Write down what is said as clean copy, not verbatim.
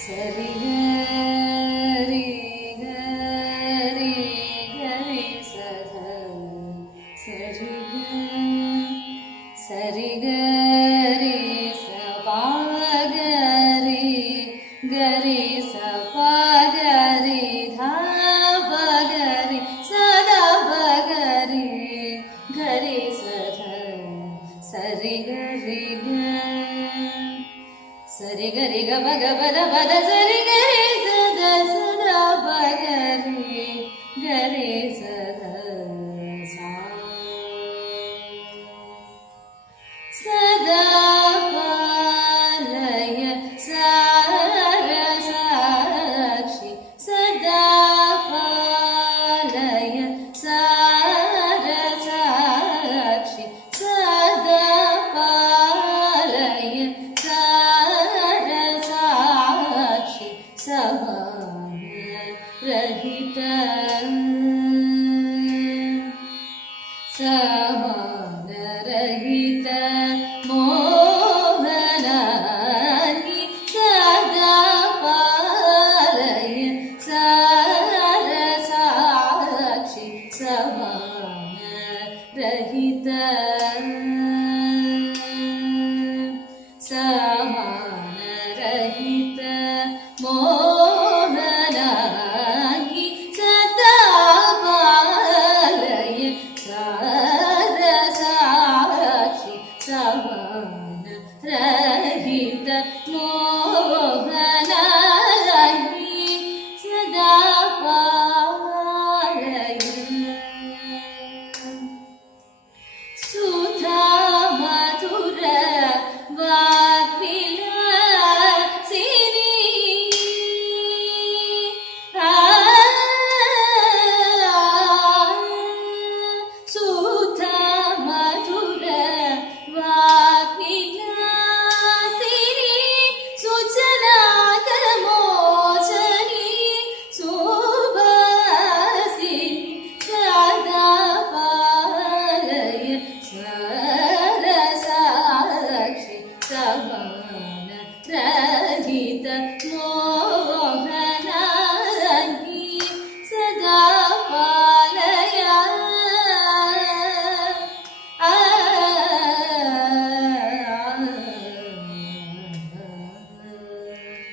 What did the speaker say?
ಸರಿ ಗರಿ ಗರಿ ಗರಿ ಸಧ ಸರಿ ಸರಿ ಗರಿ ಸಪಾ ಗರಿ ಗರಿ ಸಪಾ ಗರಿ ಧಾ ಬಗರಿ ಸದಾ ಬಗರಿ ಗರಿ ಸಧ ಸರಿ ಗರಿ ಗ ಸರಿ ಗರಿ ಗ ಬಗ ಬದ ಬದ ಸರಿ ಗರಿ ಸದ ಸದ ಬಗರಿ ಗರಿ ಸದ ಸಾ ಸದಾ ಪಾಲಯ ಸಾರ ಸಾಕ್ಷಿ ಸದಾ ಪಾಲಯ ಸಾರ ಸಾಕ್ಷಿ ಸದಾ ಪಾಲಯ ಸಾರ ಸಾಕ್ಷಿ ಸಮಾನ ರಹಿತ ಸಮಾನ ರಹಿತ ಮೋಹನಾಂಗಿ ಸದಾ ಪಾಲಯ ಸಾರ ಸಾಕ್ಷಿ ಸಮಾನ ರಹಿತ ಸಮಾನ ರಹಿತ ಮೋ